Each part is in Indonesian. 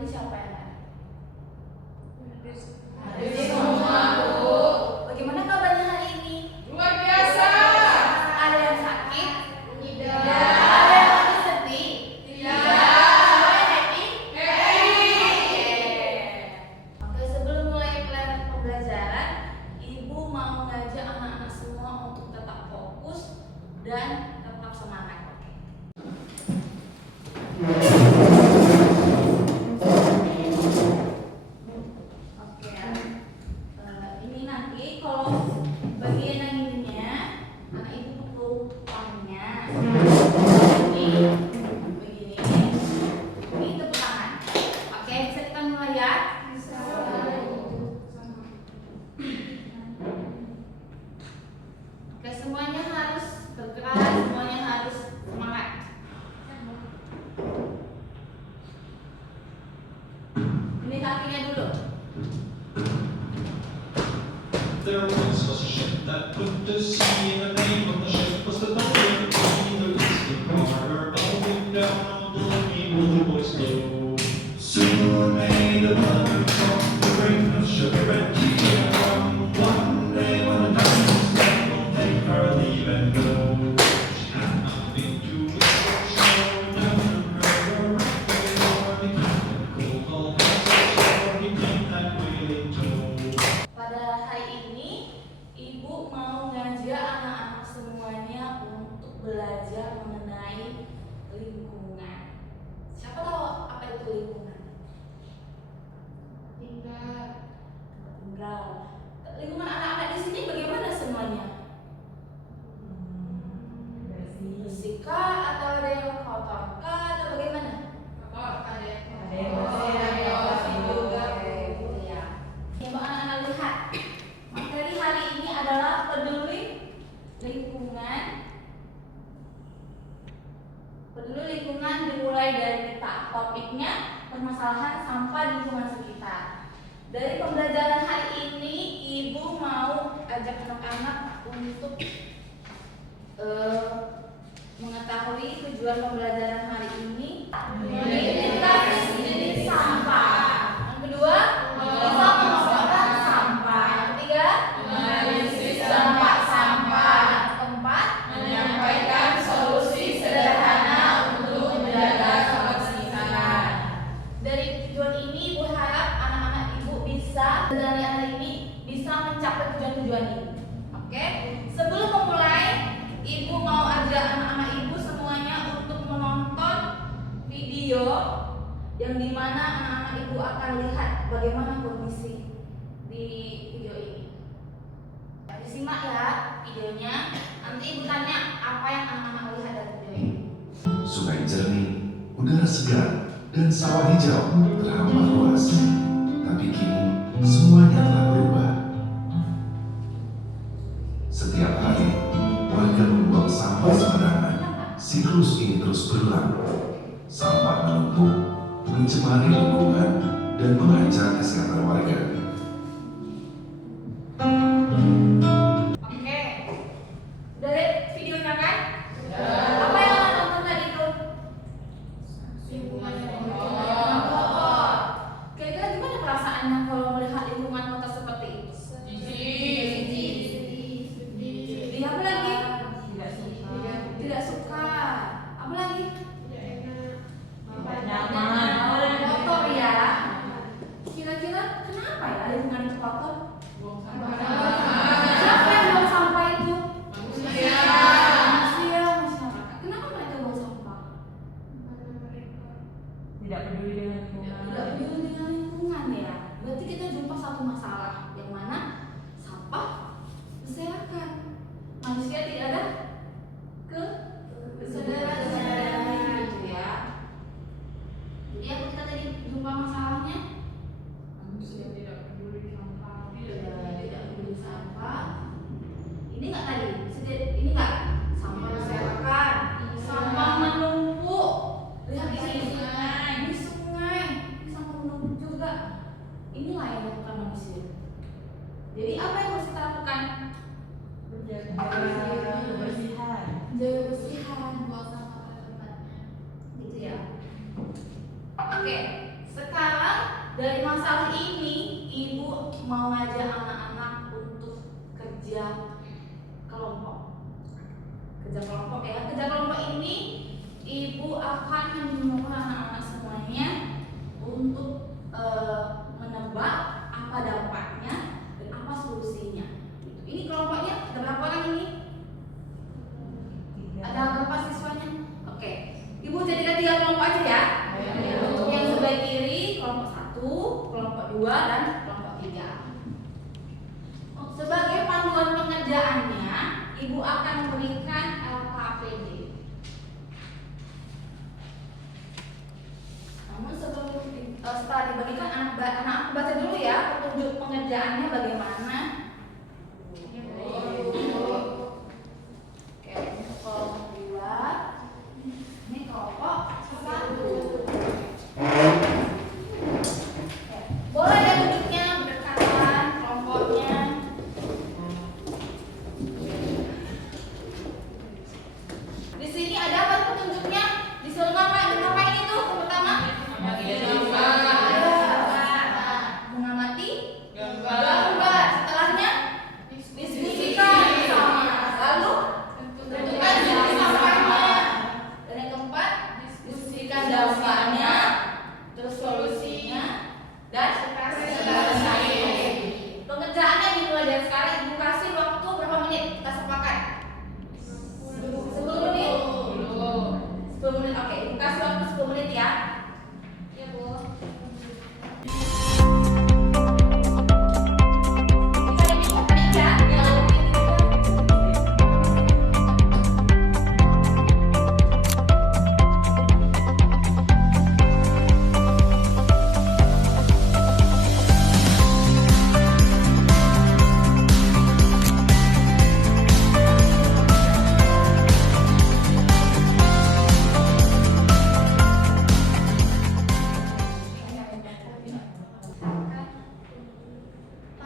ini siapa yang ada? Hadir semua, Bu. Bagaimana kabarnya hari ini? Luar biasa. Ada yang sakit? Tidak. Ada yang lagi sedih? Tidak. Semuanya happy? Happy. Oke, sebelum mulai pembelajaran, Ibu mau ngajak anak-anak semua untuk tetap fokus dan tetap semangat. Oke ya. Ini nanti kalau bagian yang ininya, anak ibu perlu tangannya. Ini begini. Ini tepuk tangan. Oke, bisa kita mulai ya? Bisa. Oke, semuanya harus bergerak, semuanya harus semangat. Ini kakinya dulu. There once was a ship that put to sea, and the name of the ship was the Dolphin. The Eastern Harbor, going down on the lake, will the boys go. Soon may the mother come, the rain of sugar and tea and rum. One day when the time is done, we'll take our leave and go. She had not been to a shore, down on her rock way o'er. The captain called all hands ashore, he claimed that whaling tow. Pada hari ini, Ibu mau ngajak anak-anak semuanya untuk belajar mengenai lingkungan. Siapa tahu apa itu lingkungan? Tinggal. Lingkungan anak-anak di sini bagaimana semuanya? Bersihkah atau ada yang kotorkah atau bagaimana? Ada yang bersih juga. Ya. Coba anak-anak lihat. Materi hari ini adalah peduli lingkungan. Peduli lingkungan dimulai dari kita. Topiknya permasalahan sampah di lingkungan sekitar. Dari pembelajaran hari ini, Ibu mau ajak anak-anak untuk mengetahui tujuan pembelajaran hari ini. Identitas jenis sampah. Yang kedua, bisa mengelola sampah. Yang ketiga, Analisis dampak sampah. Yang keempat, Menyampaikan solusi sederhana untuk menjaga kebersihan. dari tujuan ini Ibu harap anak-anak Ibu bisa dari hari ini bisa mencapai tujuan-tujuan ini. Oke? Sebelum memulai, Ibu mau ajak anak-anak Ibu semuanya untuk menonton video yang dimana anak-anak Ibu akan lihat bagaimana kondisi di video ini. Disimak ya videonya. Nanti Ibu tanya apa yang anak-anak lihat dari video ini. Sungai jernih, udara segar, dan sawah hijau teramat luas. Tapi kini semuanya telah berubah. Setiap hari, warga membuang sampah sembarangan. Siklus ini terus berulang. Sampah menumpuk, mencemari lingkungan, dan mengancam kesehatan warga. Oke. Udah lihat videonya kan? Apa yang anak nonton tadi tuh? Kotor. Kira-kira gimana perasaannya kalau melihat lingkungan kota seperti itu? Sedih. Apa lagi? Tidak suka. Apa lagi? Kotor ya. Kira-kira kenapa ya lingkungan itu kotor? Siapa yang buang sampah itu? Manusia, masyarakat. Kenapa mereka buang sampah? Tidak peduli dengan Tidak peduli dengan lingkungan ya. Berarti kita jumpa satu masalah yang mana sampah berserakan. Manusia tidak ada kesadaran gitu ya. Jadi apa kita tadi jumpa masalahnya? Tidak peduli sampah. Ini enggak tadi? Ini enggak? Sampah berserakan. Sampah menumpuk. Lihat di sini. Di sungai. Ini sampah menumpuk juga. Inilah yang dilakukan manusia. Jadi apa yang harus kita lakukan? kebersihan. Jaga kebersihan, buang sampah pada tempatnya. Gitu ya. Oke, sekarang setelah dibagikan anak-anak baca dulu ya petunjuk pengerjaannya bagaimana. Oke, ini kelompok 2. Ini kelompok 1. Boleh ya duduknya berdekatan kelompoknya. Di sini ada apa petunjuknya? Disuruh ngapain itu? Pertama, mengamati gambar. Setelahnya diskusikan bersama. Lalu tentukan jenis sampahnya. Dan yang keempat, diskusikan dampaknya, terus solusinya, dan selesai. Pengerjaannya dimulai dari sekarang. Ibu kasih waktu berapa menit? Kita sepakat. 10 menit. 10 menit. Oke, ibu kasih waktu 10 menit ya. Iya, Bu.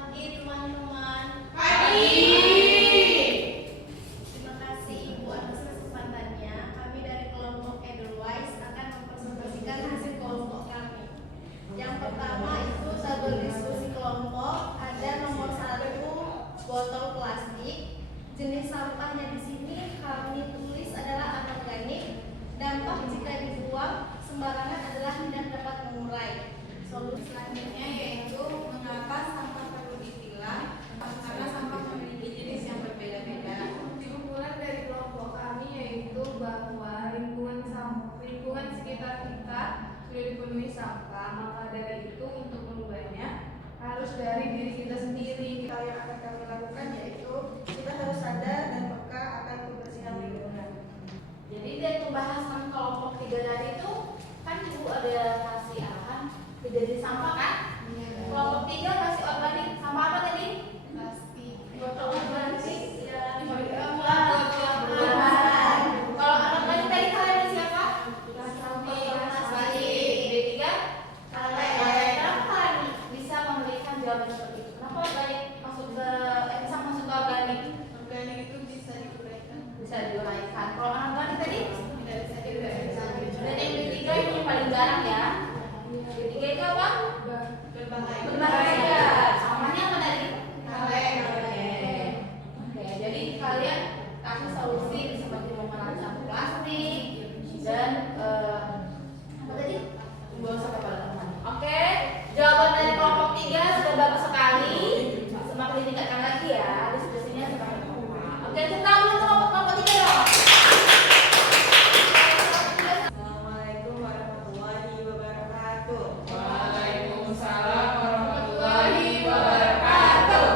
Pagi teman-teman. Terima kasih Ibu atas kesempatannya. Kami dari kelompok Edelweiss akan mempresentasikan hasil kelompok kami. Yang pertama itu saya berdiskusi kelompok. Ada nomor 1 botol plastik. Jenis sampahnya di sini kami tulis adalah anorganik. Dampak jika dibuang sembarangan adalah tidak dapat mengurai. Solusi selanjutnya yaitu mengapa sampah perlu dipilah, karena sampah memiliki jenis yang berbeda-beda. Kesimpulan dari kelompok kami yaitu bahwa lingkungan sekitar kita sudah dipenuhi sampah, maka dari itu untuk mengubahnya harus dari diri kita sendiri. Hal yang akan kami lakukan yaitu kita harus sadar dan peka akan kebersihan lingkungan. Jadi dari pembahasan kelompok 3 tadi itu kan Ibu ada kasih arahan jadi sampah kan? Kelompok 3 kasih organik. Sampah apa tadi? Plastik. Botol plastik. Ya. Bahan. Kalau anorganik tadi kalian ada siapa? Plastik. D3 Kaleng. Kenapa kalian bisa memberikan jawaban seperti itu? Kenapa organik masuk ke bisa masuk ke organik? Organik itu bisa diuraikan. Bisa diuraikan. Kalau anorganik tadi? Tidak bisa diuraikan. Dan yang D3 ini yang paling jarang ya. D3 itu apa? Berbahaya. Berbahaya. Sampahnya apa tadi? Kaleng. Oke, jadi kalian kasih solusi seperti menggunakan sampah plastik dan apa tadi? Membuang sampah pada teman. Oke, jawaban dari kelompok 3 sudah bagus sekali. Semakin ditingkatkan lagi ya, diskusinya semakin kompak. Oke, kita dulu kelompok 3 dong. Assalamualaikum warahmatullahi wabarakatuh. Waalaikumsalam warahmatullahi wabarakatuh.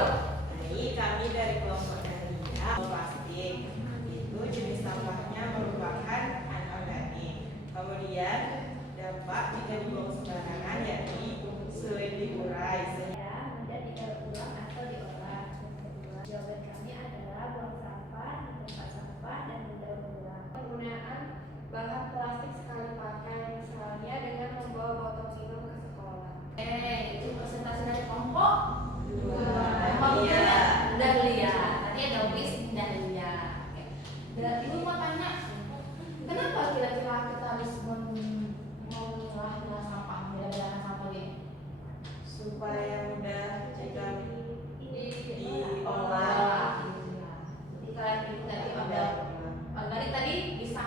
Baik, kami dari kelompok Daria plastik. Itu jenis sampahnya merupakan anorganik. Kemudian dampak jika dibuang sembarangan yakni sulit diurai. Menjadi daur ulang atau diolah. Kedua, jawaban kami adalah buang sampah di tempat sampah dan mendaur ulang. Penggunaan bahan plastik sekali pakai, misalnya dengan membawa botol minum ke sekolah. Itu presentasi dari kelompok 2. Iya. Udah lihat. Tadi ada wis dan lihat. Oke. Dan Ibu mau tanya, kenapa kira-kira kita harus memilah sampah, memilah sampah ini? Supaya mudah jika Diolah. Jadi kalian itu tadi ada organik tadi bisa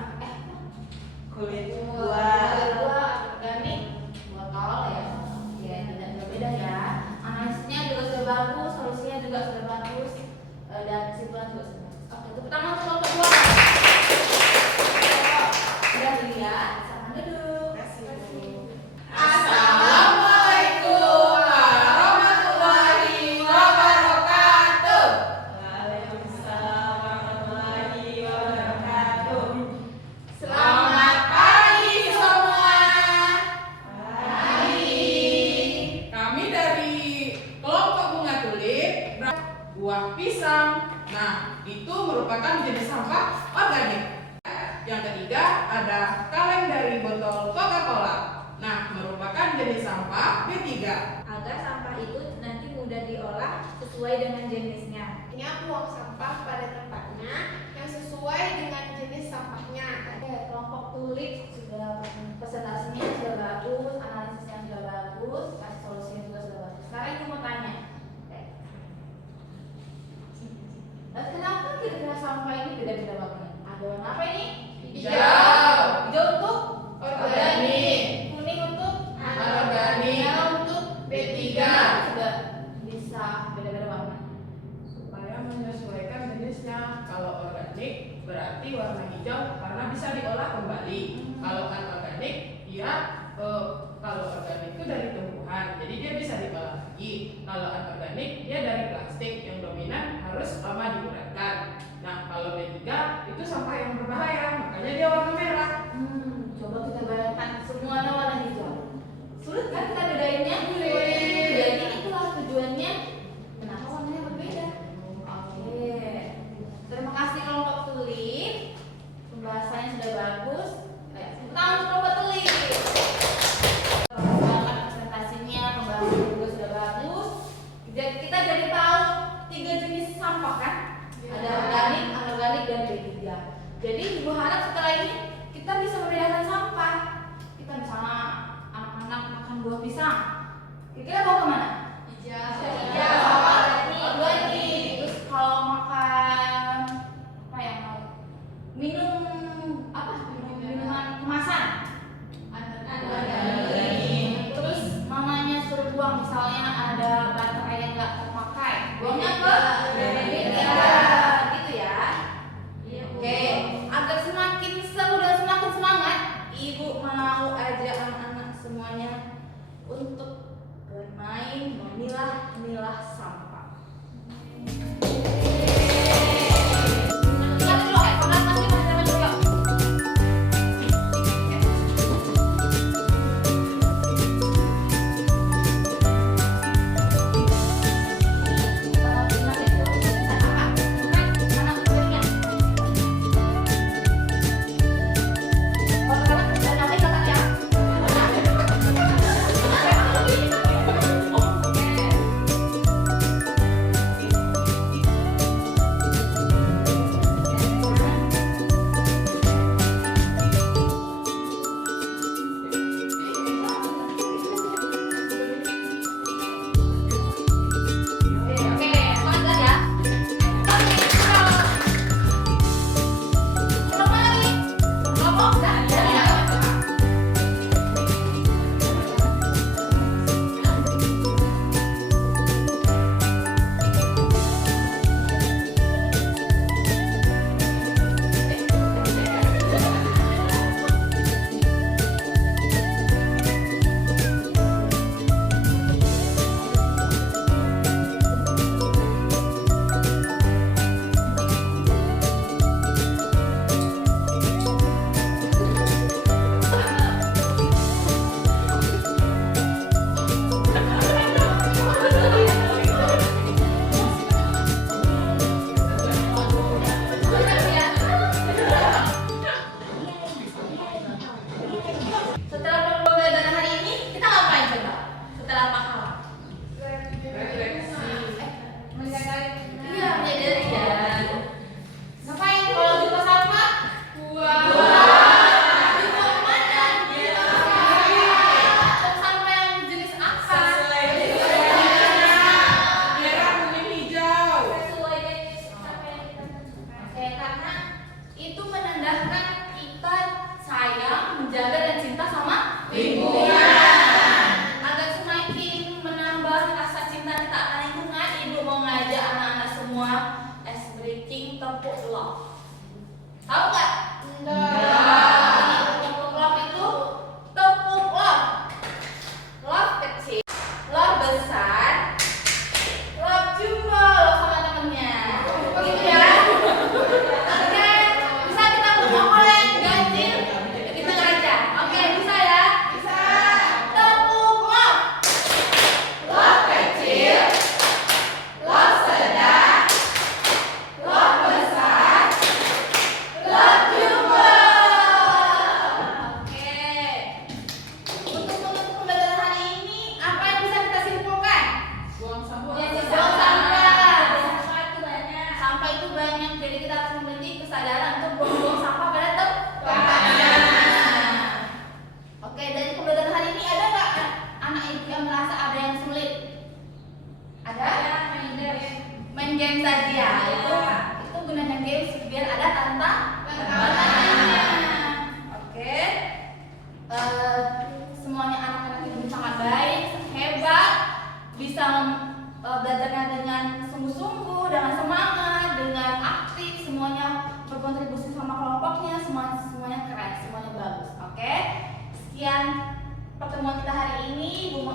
kulit buah buah. organik botol ya. Ya tidak berbeda ya. Analisisnya juga sudah bagus, solusinya juga sudah bagus, dan kesimpulan juga sudah bagus. Oke, itu pertama untuk kelompok 2. Sudah dilihat, sama duduk. Terima kasih. Assalamualaikum warahmatullahi wabarakatuh. Waalaikumsalam warahmatullahi wabarakatuh. Selamat pagi semua. Pagi. merupakan jenis sampah organik. Yang ketiga ada kaleng dari botol Coca-Cola. Nah, merupakan jenis sampah B3. Agar sampah itu nanti mudah diolah sesuai dengan jenisnya. Buang sampah pada tempatnya yang sesuai dengan jenis sampahnya. Kelompok tulis sudah presentasinya sudah bagus, analisisnya sudah bagus, kasih solusinya juga sudah bagus. Sekarang ibu mau tanya, kenapa kira-kira sampah ini beda-beda warna? Ada warna apa ini? Hijau. Hijau untuk Organik. kuning untuk Anorganik. merah untuk B3. Sudah bisa beda-beda warna. Supaya menyesuaikan jenisnya. Kalau organik berarti warna hijau karena bisa diolah kembali. Kalau anorganik dia kalau organik itu dari tumbuhan, jadi dia bisa diolah lagi. Kalau anorganik dia dari plastik yang dominan harus lama diuratkan. Nah, kalau B3 itu sampah yang berbahaya, makanya dia warna merah. Coba kita bayangkan semuanya warna hijau. Sulit kan kita bedainnya? Sulit. Jadi itulah tujuannya. Kenapa warnanya berbeda? Oke. Terima kasih kelompok tulip. Pembahasannya sudah bagus. Tangan kelompok tulip. Banget presentasinya, pembahasannya juga sudah bagus. Kita jadi tahu 3 jenis sampah kan? Ada organik, anorganik, dan B3. Jadi ibu harap setelah ini kita bisa membedakan sampah. Kita misalnya anak-anak makan buah pisang, kira-kira bawa kemana? Hijau. Organik. Terus kalau makan apa ya? Minum minuman kemasan. Anorganik. Terus mamanya suruh buang, misalnya ada baterai yang nggak terpakai, buangnya ke B3. Gitu ya. Oke, agar semakin seru dan semakin semangat, ibu mau ajak anak-anak semuanya untuk bermain memilah-milah sampah. Lihat dulu, pelan masih masih dulu. Setelah pembelajaran hari ini, kita ngapain coba? Setelah paham? Iya, menyadari ya. Ngapain kalau jumpa sampah? Buang kemana? Sampah yang jenis apa? Merah, kuning, hijau. Sesuai jenis sampah yang kita tentukan. Oke, karena itu menandakan kita sayang, menjaga dan cinta sama lingkungan. Agar semakin menambah rasa cinta kita akan lingkungan, ibu mau ngajak anak-anak semua ice breaking tepuk love. Tahu nggak? Tepuk love itu tepuk love. Love kecil, love besar, love jumbo love sama temennya. Gitu ya. Oke, bisa kita oleh ganjil. Kita aja. Oke, bisa ya? Bisa. Tepuk love. Love kecil, love sedang, love besar, bersungguh-sungguh, dengan semangat, dengan aktif, semuanya berkontribusi sama kelompoknya, semuanya keren, semuanya bagus. Oke, sekian pertemuan kita hari ini. Ibu